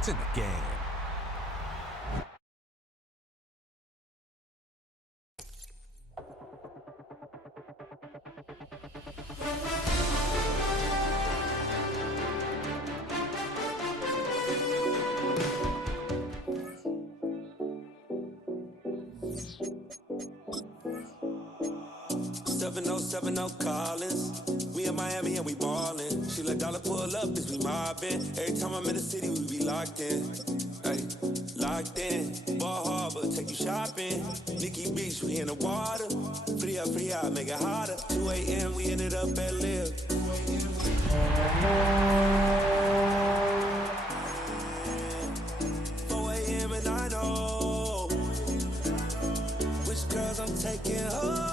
It's in the game. Seven oh Collins. We in Miami and we ballin'. She let dollar pull up as we mobbin'. Every time I'm in the city, we be locked in. Ay, locked in. Ball Harbor, take you shopping. Nikki Beach, we in the water. Free up, make it hotter. 2 a.m., we ended up at Live. 4 a.m. and I know which girls I'm taking home.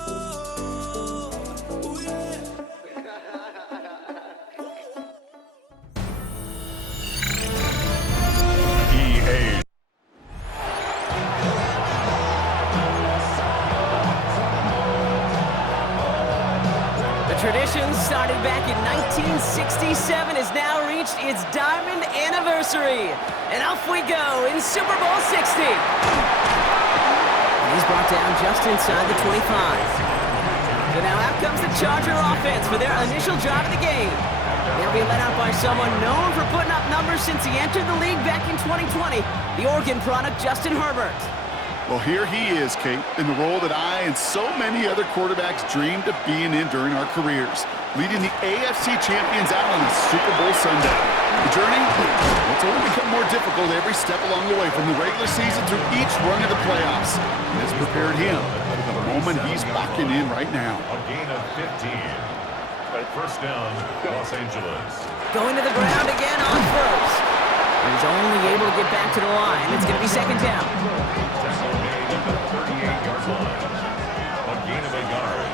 Tradition started back in 1967 has now reached its diamond anniversary. And off we go in Super Bowl 60. He's brought down just inside the 25. So now out comes the Charger offense for their initial drive of the game. They'll be led out by someone known for putting up numbers since he entered the league back in 2020, the Oregon product, Justin Herbert. Well, here he is, Kate, in the role that I and so many other quarterbacks dreamed of being in during our careers, leading the AFC champions out on a Super Bowl Sunday. The journey, it's only become more difficult every step along the way, from the regular season through each run of the playoffs. And it's prepared him for the moment he's locking in right now. A gain of 15. First down, Los Angeles. Going to the ground again on first. He's only able to get back to the line. It's going to be second down. Tackle made at the 38-yard line. A gain of a yard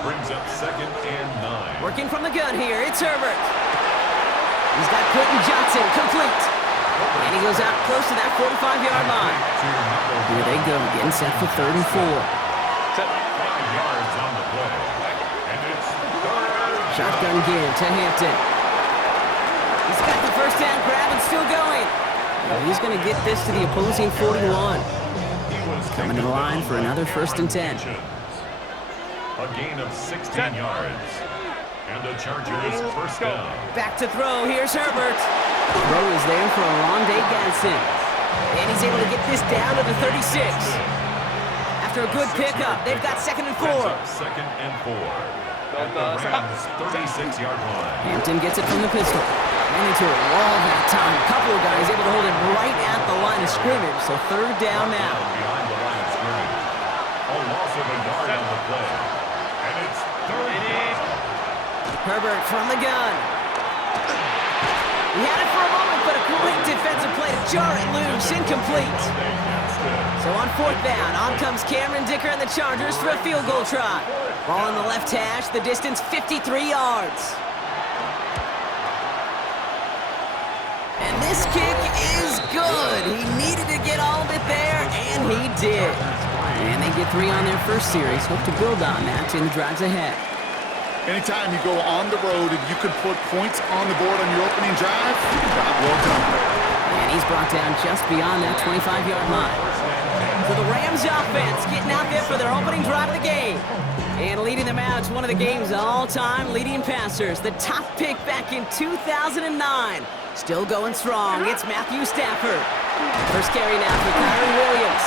brings up 2nd and 9. Working from the gun here, it's Herbert. He's got Quentin Johnson complete. And he goes out close to that 45-yard line. Here they go, getting set for 3rd and 4. 5 yards on the play. And it's third. Shotgun give to Hampton. He's got the first down grab and still going. He's going to get this to the opposing 41. Coming to the line for another 1st and 10. A gain of 16 yards. And the Chargers first down. Back to throw. Here's Herbert. Throw is there for Arondé Gadsden. And he's able to get this down to the 36. After a good pickup, they've got 2nd and 4. 2nd and 4. At the Rams' 36-yard line. Hampton gets it from the pistol. And into a wall that time. A couple of guys able to hold it right at the line of scrimmage. So 3rd down now. Behind the line of scrimmage. A loss of a yard on the play. And it's 3rd down. Herbert from the gun. He had it for a moment, but a great defensive play to jar it loose. Incomplete. So on 4th down, on comes Cameron Dicker and the Chargers for a field goal try. Ball on the left hash, the distance 53 yards. And this kick is good. He needed to get all of it there, and he did. And they get 3 on their first series. Hope to build on that in the drives ahead. Anytime you go on the road and you can put points on the board on your opening drive, job well done. And he's brought down just beyond that 25-yard line. So the Rams offense getting out there for their opening drive of the game. And leading them out is one of the game's all-time leading passers. The top pick back in 2009. Still going strong. It's Matthew Stafford. First carry now for Kyron Williams.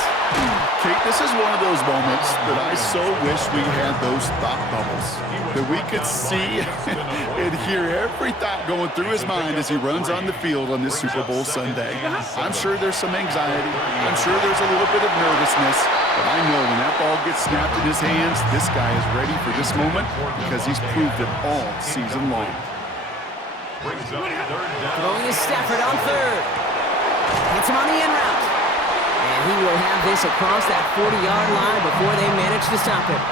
Kate, this is one of those moments that I so wish we had those thought bubbles, that we could see and hear every thought going through his mind as he runs on the field on this Super Bowl Sunday. I'm sure there's some anxiety. I'm sure there's a little bit of nervousness, but I know when that ball gets snapped in his hands, this guy is ready for this moment because he's proved it all season long. Throwing is Stafford on 3rd. Hits him on the in route. And he will have this across that 40-yard line before they manage to stop it.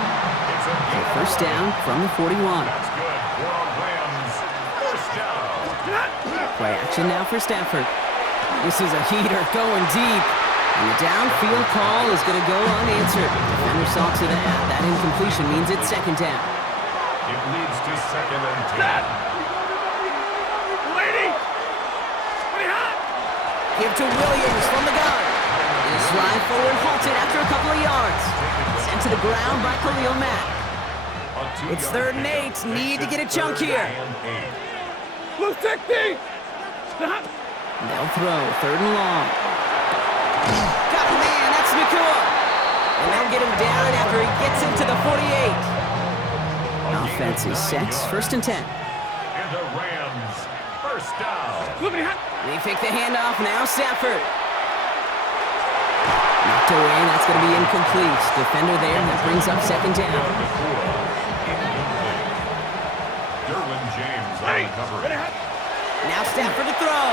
So first down from the 41. Play action now for Stafford. This is a heater going deep. And the downfield call is going to go unanswered. Defender saw to that. That incompletion means it's 2nd down. It leads to 2nd and 10. Give to Williams from the gun. And a slide forward halted after a couple of yards. Sent to the ground by Khalil Mack. It's 3rd and 8. Need to get a chunk here. Blue 60! They'll throw. 3rd and long. Got a man. That's Nakua. And they'll get him down after he gets into the 48. Offense is set. 1st and 10. And the Rams, first down. They fake the handoff. Now Stafford. Knocked away. That's going to be incomplete. Defender there. That brings up 2nd down. Derwin James on the coverage. Now Stafford to throw.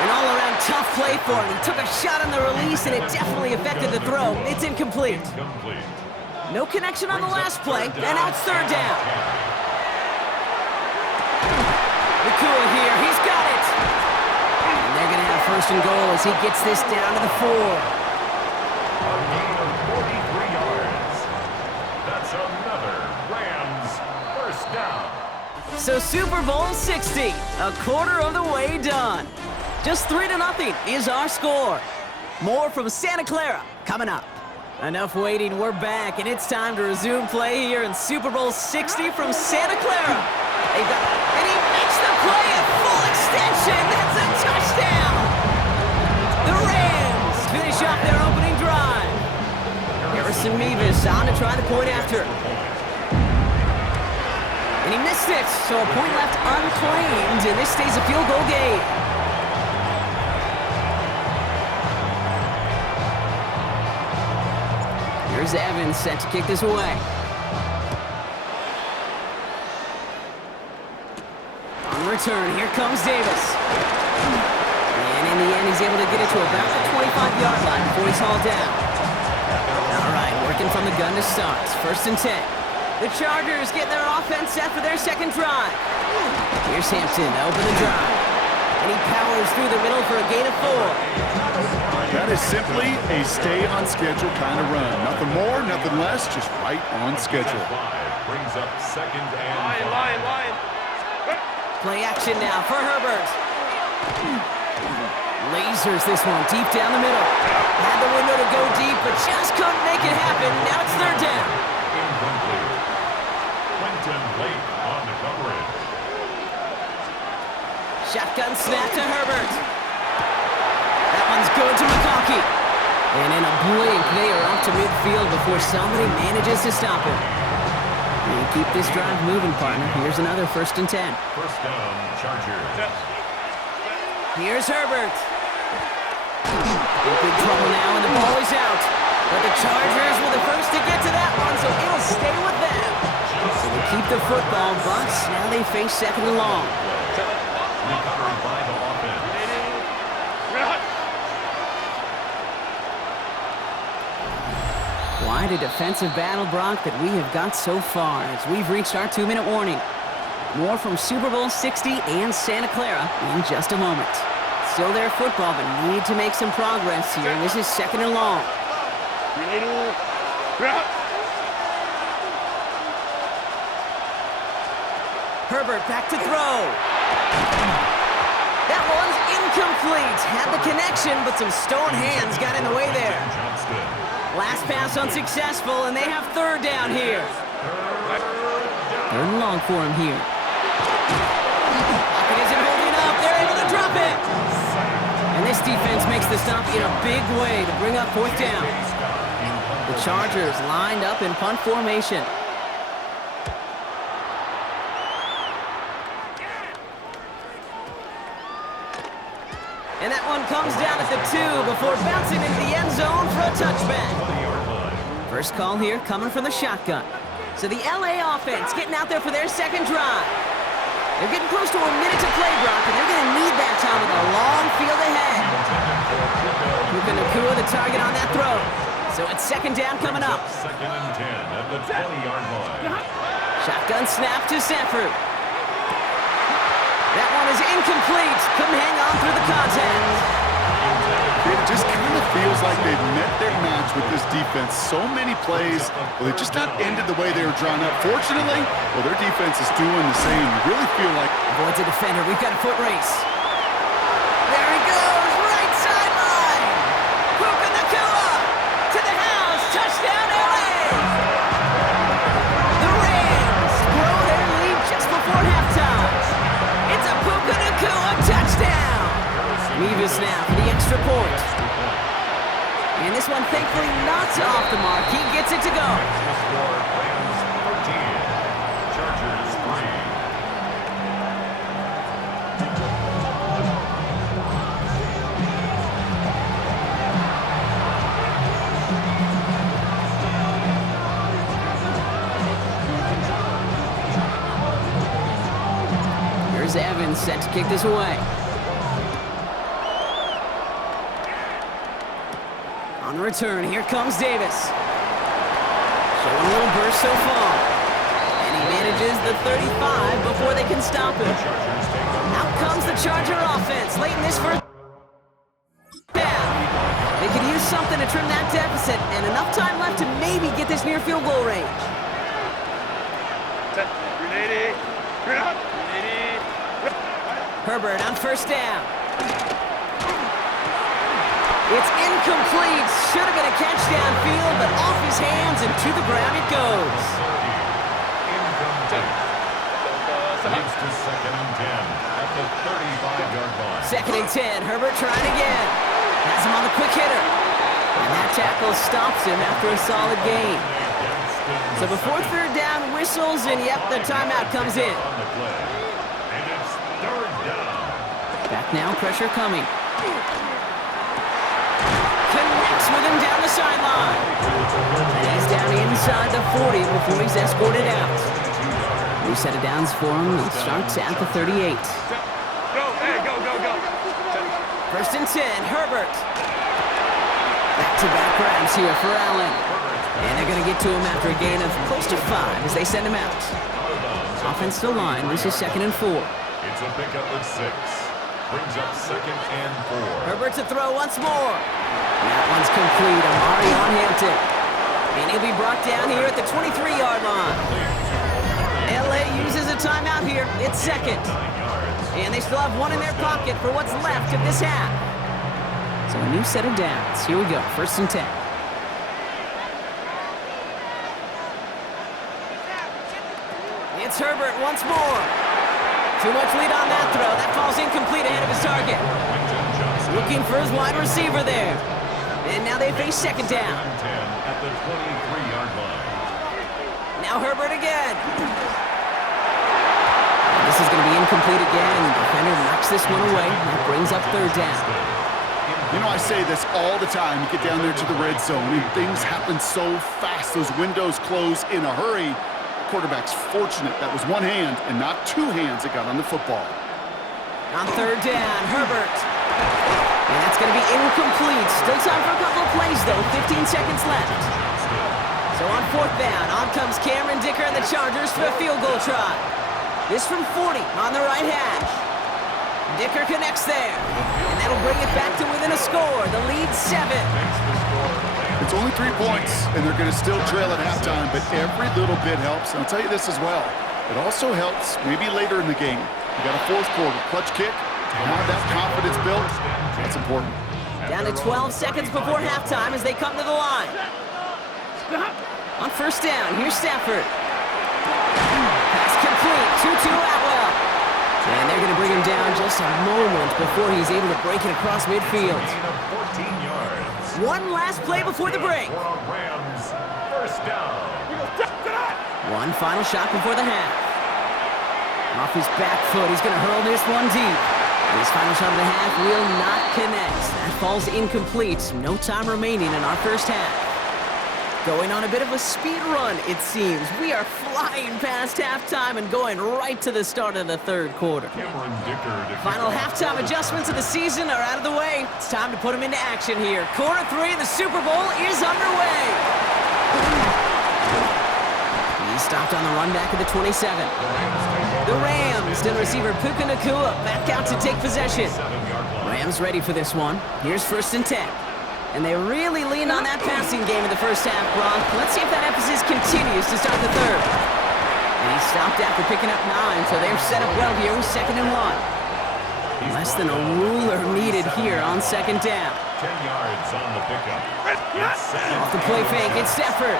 An all-around tough play for him. He took a shot on the release, and it definitely affected the throw. It's incomplete. No connection on the last play, and now it's 3rd down. Nakua here. He's got it. And they're going to have 1st and goal as he gets this down to the 4. A gain of 43 yards. That's another Rams first down. So Super Bowl 60, a quarter of the way done. Just 3-0 is our score. More from Santa Clara coming up. Enough waiting, we're back, and it's time to resume play here in Super Bowl 60 from Santa Clara. And he makes the play at full extension. That's a touchdown. The Rams finish off their opening drive. Harrison Mevis on to try the point after. And he missed it, so a point left unclaimed, and this stays a field goal game. Here's Evans set to kick this away. On return, here comes Davis. And in the end, he's able to get it to about the 25-yard line before he's hauled down. All right, working from the gun to start. 1st and 10. The Chargers getting their offense set for their 2nd drive. Here's Hampton to open the drive. And he powers through the middle for a gain of 4. That is simply a stay-on-schedule kind of run. Nothing more, nothing less, just right on schedule. Brings up 2nd and Line. Play action now for Herbert. Lasers this one deep down the middle. Had the window to go deep, but just couldn't make it happen. Now it's 3rd down. incomplete. Quentin Blake on the coverage. Shotgun snap to Herbert. That one's good to McConkey. And in a blink, they are off to midfield before somebody manages to stop him. And keep this drive moving, partner. Here's another 1st and 10. First down, Chargers. Here's Herbert. In big trouble now, and the ball is out. But the Chargers were the first to get to that one, so it'll stay with them. So they keep the football, but now they face 2nd and long. Recovered by the offense. Quite a defensive battle, Brock, that we have got so far as we've reached our 2-minute warning. More from Super Bowl 60 and Santa Clara in just a moment. Still their football, but need to make some progress here. This is 2nd and long. Herbert back to throw. That one's incomplete. Had the connection, but some stone hands got in the way there. Last pass unsuccessful, and they have 3rd down here. 3rd and long for him here. Pocket isn't holding up. They're able to drop it. And this defense makes the stop in a big way to bring up 4th down. The Chargers lined up in punt formation. And that one comes down at the 2 before bouncing into the end zone for a touchback. First call here coming from the shotgun. So the LA offense getting out there for their 2nd drive. They're getting close to a minute to play, Brock, and they're going to need that time with a long field ahead. Puka Nacua the target on that throw. So it's 2nd down coming up. 2nd and 10 at the 20-yard line. Shotgun snap to Sanford. That one is incomplete. Couldn't hang on through the contact. It just kind of feels like they've met their match with this defense. So many plays, well, they've just not ended the way they were drawn up. Fortunately, well, their defense is doing the same. You really feel like... Avoids a defender. We've got a foot race. extra point. And this one, thankfully, not off the mark. He gets it to go. The score, Rams 13, Chargers 3. Here's Evans set to kick this away. On the return, here comes Davis. Showing a little burst so far. And he manages the 35 before they can stop him. Out comes the Charger offense late in this first half. They could use something to trim that deficit, and enough time left to maybe get this near field goal range. Ready? Ready? Herbert on first down. It's incomplete. Should have been a catch downfield, but off his hands and to the ground it goes. Incomplete. Leads to 2nd and 10 at the 35-yard line. 2nd and 10. Herbert trying again. Has him on the quick hitter. And that tackle stops him after a solid gain. So before third down whistles, and yep, the timeout comes in. And it's 3rd down. Back now, pressure coming. Connects with him down the sideline. And he's down inside the 40 before he's escorted out. New set of downs for him. He starts at the 38. Go, hey, go. 1st and 10, Herbert. Back-to-back grabs here for Allen. And they're going to get to him after a gain of close to 5 as they send him out. Offensive line, this is 2nd and 4. It's a pickup at 6. Brings up 2nd and 4. Herbert to throw once more. That one's complete. Amari on Hampton. And he'll be brought down here at the 23-yard line. LA uses a timeout here. It's 2nd. And they still have one in their pocket for what's left of this half. So a new set of downs. Here we go. 1st and 10. It's Herbert once more. Too much lead on that throw. That falls incomplete ahead of his target. Looking for his wide receiver there. And now they face 2nd down. At the 23-yard line. Now Herbert again. And this is going to be incomplete again. Defender knocks this one away. That brings up 3rd down. You know, I say this all the time. You get down there to the red zone, and things happen so fast. Those windows close in a hurry. Quarterback's fortunate that was one hand and not two hands that got on the football. On 3rd down, Herbert. And that's going to be incomplete. Still time for a couple of plays, though. 15 seconds left. So on 4th down, on comes Cameron Dicker and the Chargers for a field goal try. This from 40 on the right hash. Dicker connects there. And that'll bring it back to within a score. The lead 7. It's only 3 points, and they're going to still trail at halftime, but every little bit helps. And I'll tell you this as well. It also helps maybe later in the game. You got a 4th quarter clutch kick. To have that confidence built, that's important. Down to 12 seconds before halftime as they come to the line. On 1st down, here's Stafford. Pass complete, 2-2 Atwell. And they're going to bring him down just a moment before he's able to break it across midfield. 14 yards. One last play before the break. For a Rams 1st down. One final shot before the half. Off his back foot, he's going to hurl this one deep. And his final shot of the half will not connect. That falls incomplete. No time remaining in our first half. Going on a bit of a speed run, it seems. We are flying past halftime and going right to the start of the 3rd quarter. Cameron Dicker. Final halftime adjustments of the season are out of the way. It's time to put them into action here. Quarter 3 of the Super Bowl is underway. He's stopped on the run back of the 27. The Rams and receiver Puka Nacua back out to take possession. Rams ready for this one. Here's 1st and 10. And they really leaned on that passing game in the first half, Brock. Let's see if that emphasis continues to start the 3rd. And he stopped after picking up 9, so they're set up well here with 2nd and 1. Less than a ruler needed here on 2nd down. 10 yards on the pickup. Off the play fake, it's Stafford.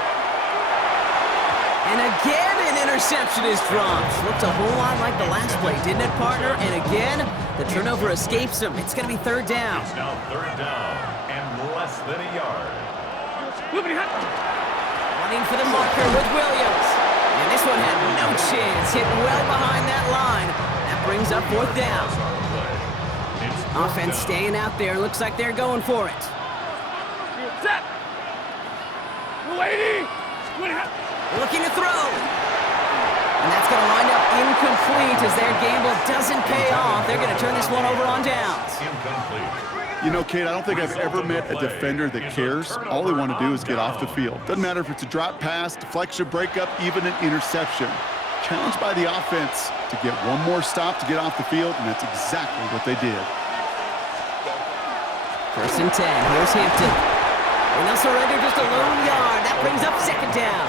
And again, an interception is dropped. Looked a whole lot like the last play, didn't it, partner? And again, the turnover escapes him. It's going to be third down. It's now third down and less than a yard. Running for the marker with Williams. And this one had no chance. Hit well behind that line. That brings up fourth down. Offense staying out there. Looks like they're going for it. Set. Lady. Looking to throw. And that's going to wind up incomplete as their gamble doesn't pay off. They're going to turn this one over on downs. Incomplete. You know, Kate, I don't think I've ever met a defender that cares. All they want to do is get off the field. Doesn't matter if it's a drop pass, deflection, breakup, even an interception. Challenged by the offense to get one more stop to get off the field, and that's exactly what they did. First and 10. Here's Hampton. And they'll surrender just a lone yard. That brings up second down.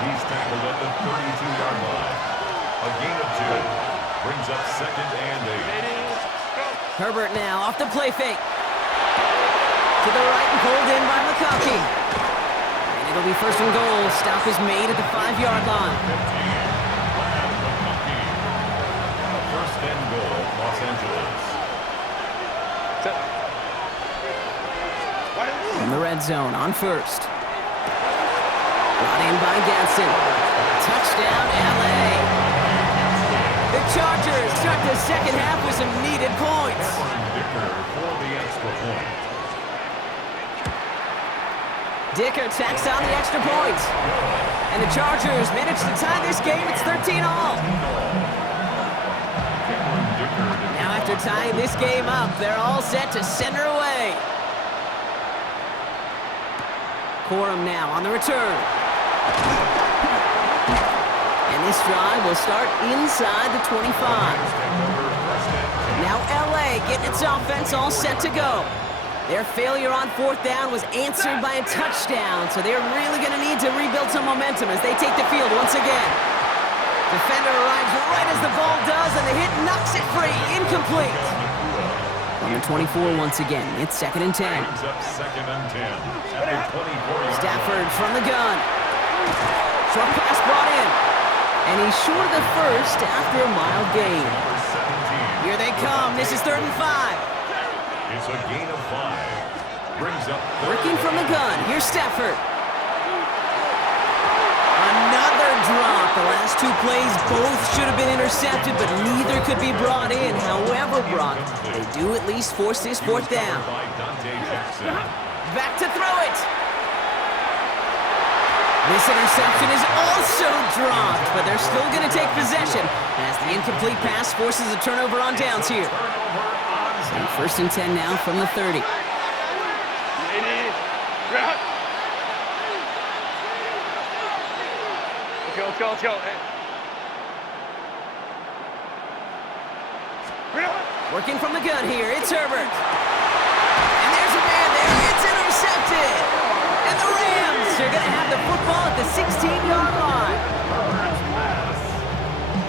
He's tackled at the 32-yard line. A gain of 2. Brings up second and 8. Herbert now off the play fake. To the right and pulled in by McConkey. And it'll be first and goal. Stop is made at the 5-yard line. First and goal, Los Angeles. In the red zone on first. Brought in by Gadsden. Touchdown, LA. The Chargers start the second half with some needed points. Dicker for the extra point. Dicker tacks on the extra point. And the Chargers manage to tie this game. It's 13-all. Now after tying this game up, they're all set to send her away. Corum now on the return. And this drive will start inside the 25. Now LA getting its offense all set to go. Their failure on fourth down was answered by a touchdown, so they're really going to need to rebuild some momentum as they take the field once again. Defender arrives right as the ball does, and the hit knocks it free. Incomplete. On the 24 once again, it's second and 10. Brings up second and 10. After 24 Stafford from the gun. Short pass brought in. And he's short of the first after a mild gain. Here they come. This is third and 5. It's a gain of 5. Brings up Working from the gun. Here's Stafford. Another drop. The last two plays both should have been intercepted, but neither could be brought in. However, Brock, they do at least force this fourth down. Back to throw it. This interception is also dropped, but they're still going to take possession as the incomplete pass forces a turnover on downs here. So first and 10 now from the 30. Let's go. Working from the gun here, it's Herbert. And there's a man there, it's intercepted. And the Rams are going to have the football at the 16-yard line.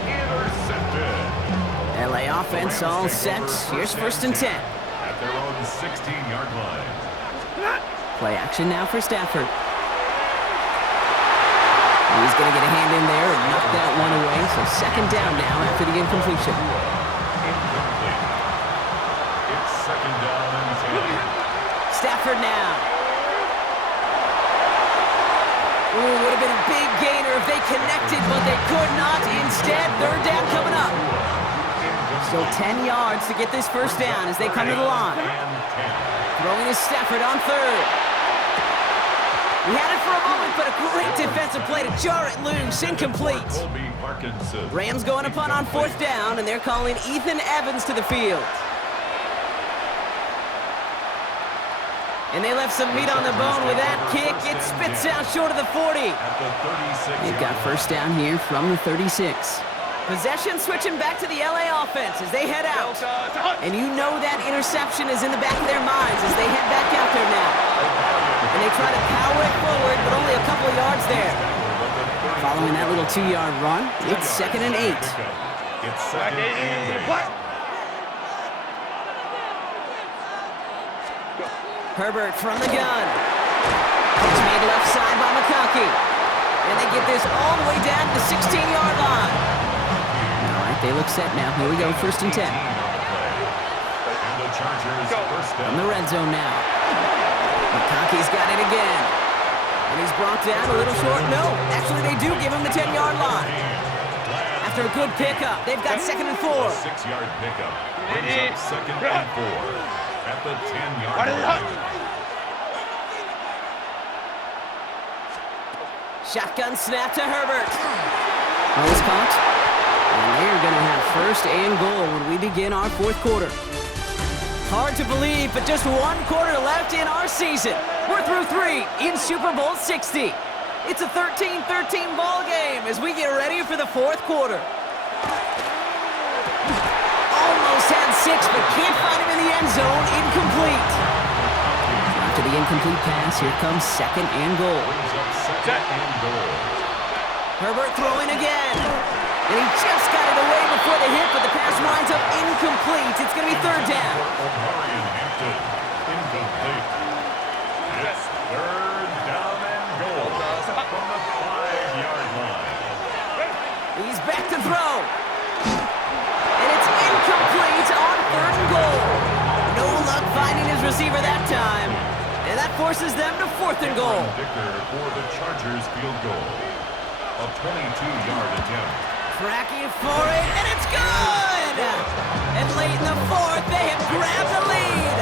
Intercepted. LA offense all set. Here's first and 10. At their own 16-yard line. Play action now for Stafford. He's going to get a hand in there and knock that one away. So second down now after the incompletion. Incomplete. It's second down and 10. Stafford now. Ooh, would have been a big gainer if they connected, but they could not. Instead, third down coming up. So 10 yards to get this first down as they come to the line. Throwing is Stafford on third. He had it for a moment, but a great defensive play to jar it loose. Incomplete. Rams going up on fourth down, and they're calling Ethan Evans to the field. And they left some meat on the bone with that kick. It spits out short of the 40. They've got first down here from the 36. Possession switching back to the LA offense as they head out. And you know that interception is in the back of their minds as they head back out there now. And they try to power it forward, but only a couple of yards there. Following that little 2-yard run, it's second and 8. It's second and 8. Herbert from the gun. It's made left side by McConkey. And they get this all the way down to the 16-yard line. All right, they look set now. Here we go, 1st and 10. And the Chargers first down. From the red zone now. McConkey's got it again. And he's brought down a little short. No, actually they do give him the 10-yard line. After a good pickup, they've got 2nd and 4. 6-yard pickup brings up 2nd and 4 at the 10-yard line. Shotgun snap to Herbert. Ball is caught. And they're going to have 1st and goal when we begin our 4th quarter. Hard to believe, but just 1 quarter left in our season. We're through 3 in Super Bowl 60. It's a 13-13 ball game as we get ready for the 4th quarter. Almost had 6, but can't find him in the end zone. Incomplete. After the incomplete pass, here comes 2nd and goal. Herbert throwing again. And he just got it away before the hit, but the pass winds up incomplete. It's going to be 3rd down. Incomplete. It's 3rd down and goal from the 5-yard line. He's back to throw. And it's incomplete on 3rd and goal. No luck finding his receiver that time. And that forces them to 4th and goal. Dicker for the Chargers field goal. A 22-yard attempt. Tracking for it, and it's good! And late in the 4th, they have grabbed the lead.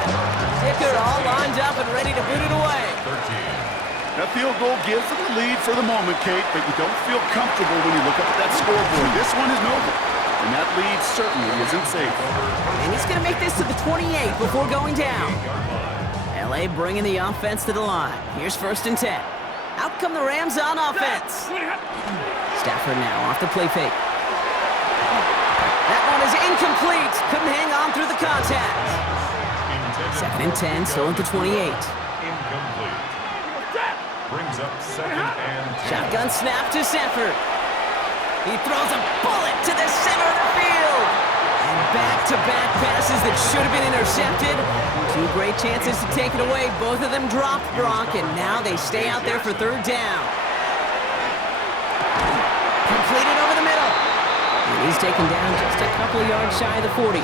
Dicker all lined up and ready to boot it away. 13. That field goal gives them the lead for the moment, Kate, but you don't feel comfortable when you look up at that scoreboard. This one is over, and that lead certainly isn't safe. And he's going to make this to the 28 before going down. LA bringing the offense to the line. Here's 1st and 10. Out come the Rams on offense. Stafford now off the play fake. That one is incomplete. Couldn't hang on through the contact. 2nd and 10, still at the 28. Incomplete. Brings up 2nd and 10. Shotgun snap to Stafford. He throws a bullet to the center of the field. And back-to-back passes that should have been intercepted. 2 great chances to take it away. Both of them dropped, Brock, and now they stay out there for 3rd down. Completed over the middle. And he's taken down just a couple of yards shy of the 40.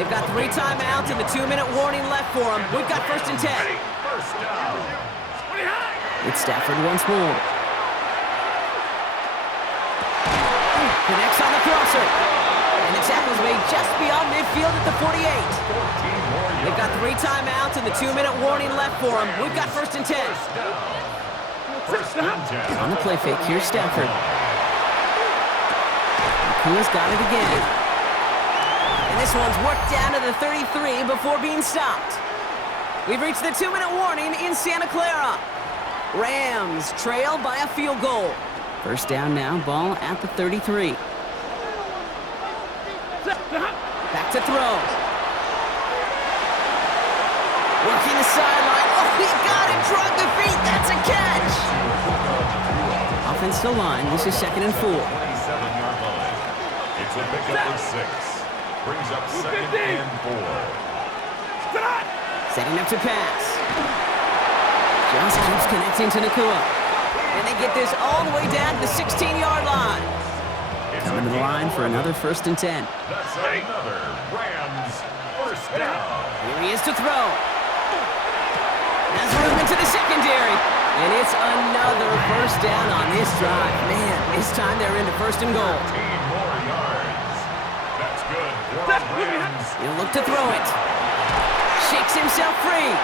They've got 3 timeouts and the 2-minute warning left for them. We've got 1st and 10. First down. It's Stafford once more. Connects on the crosser. And the tackle's made just beyond midfield at the 48. They've got 3 timeouts and the 2-minute warning left for them. We've got 1st and 10. First and 10. On the play fake, here's Stafford. Kua's got it again. And this one's worked down to the 33 before being stopped. We've reached the 2-minute warning in Santa Clara. Rams trail by a field goal. 1st down now, ball at the 33. Back to throw. Working the sideline. Oh, he got it. Drug the feet. That's a catch. Offensive line. This is 2nd and 4. 27-yard line. It's a pickup of 6. Brings up 2nd and 4. Setting up to pass. Just keeps connecting to Nakua. And they get this all the way down to the 16-yard line. Coming to the line for another 1st and 10. That's another Rams first down. Here he is to throw. Has room into the secondary. And it's another 1st down on this drive. Man, this time they're into 1st and goal. 15 more yards. That's good for the Rams. He'll look to throw it. Shakes himself free.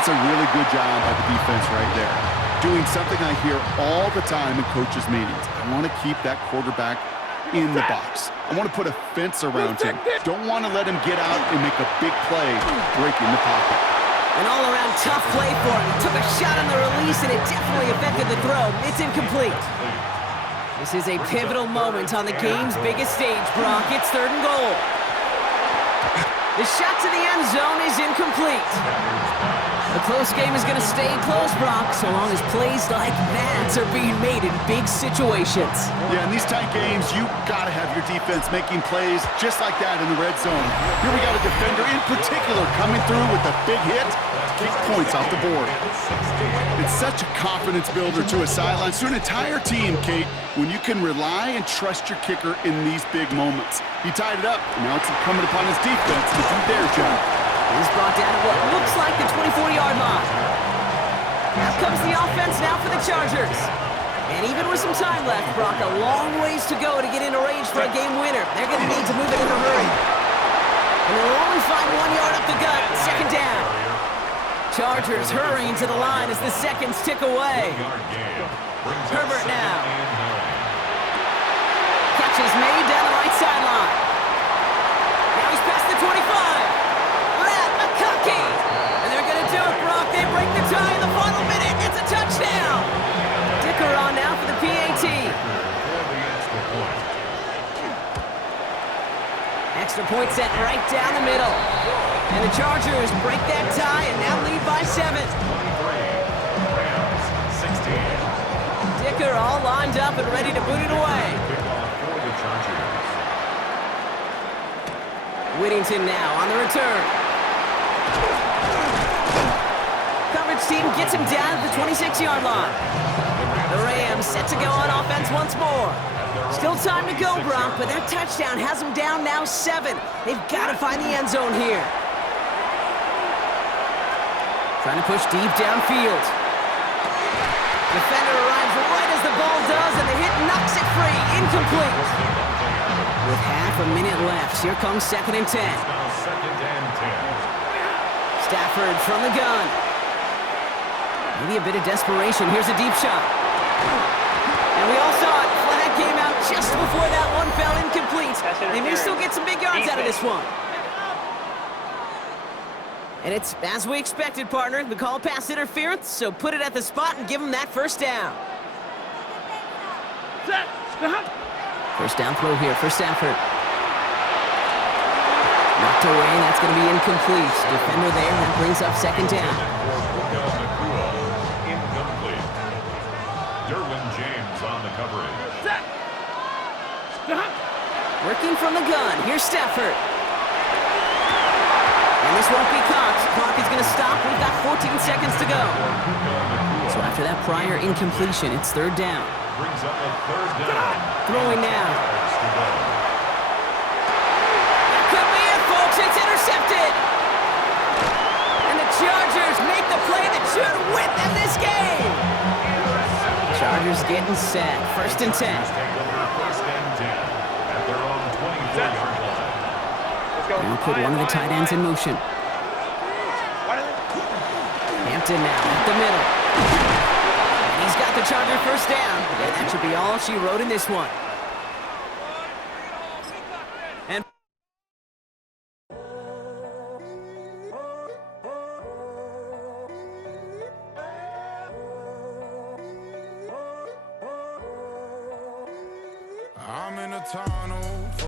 That's a really good job by the defense right there. Doing something I hear all the time in coaches' meetings. I want to keep that quarterback in the box. I want to put a fence around him. Don't want to let him get out and make a big play breaking the pocket. An all-around tough play for him. He took a shot on the release, and it definitely affected the throw. It's incomplete. This is a pivotal moment on the game's biggest stage, Brock. It's 3rd and goal. The shot to the end zone is incomplete. A close game is going to stay close, Brock, so long as plays like that are being made in big situations. Yeah, in these tight games, you got to have your defense making plays just like that in the red zone. Here we got a defender in particular coming through with a big hit to kick points off the board. It's such a confidence builder to a sideline, to an entire team, Kate, when you can rely and trust your kicker in these big moments. He tied it up, and now it's incumbent upon his defense to do their job. He's brought down at what looks like the 24-yard line. Now comes the offense now for the Chargers. And even with some time left, Brock, a long ways to go to get into range for a game winner. They're going to need to move it in a hurry. And they'll only find 1 yard up the gut, second down. Chargers hurrying to the line as the seconds tick away. Herbert now. Catch is made down the right sideline. Now he's past the 25. And they're going to do it, Brock. They break the tie in the final minute. It's a touchdown. Dicker on now for the PAT. Extra point set right down the middle. And the Chargers break that tie and now lead by 7. Dicker all lined up and ready to boot it away. Whittington now on the return. Coverage team gets him down at the 26-yard line. The Rams set to go on offense once more. Still time to go, Brock, but that touchdown has them down now 7. They've got to find the end zone here. Trying to push deep downfield. Defender arrives right as the ball does, and the hit knocks it free. Incomplete. With half a minute left, here comes 2nd and 10. Stafford from the gun. Maybe a bit of desperation. Here's a deep shot. And we all saw it. Flag came out just before that one fell incomplete. They may still get some big yards out of this one. And it's as we expected, partner. The call pass interference, so put it at the spot and give them that first down. First down throw here for Stafford. Knocked away, and that's going to be incomplete. Defender there, that brings up 2nd down. Incomplete. Derwin James on the coverage. Working from the gun, here's Stafford. And this won't be caught. Clock is going to stop. We've got 14 seconds to go. So after that prior incompletion, it's 3rd down. Brings up a 3rd down. Throwing now. That could be it, folks. It's intercepted. And the Chargers make the play that should win them this game. Chargers getting set. 1st and 10. Take over 1st and 10 at their own 24-yard line. Now put one of the tight ends in motion. Hampton now at the middle. And he's got the Charger first down. And that should be all she wrote in this one. And I'm in a tunnel.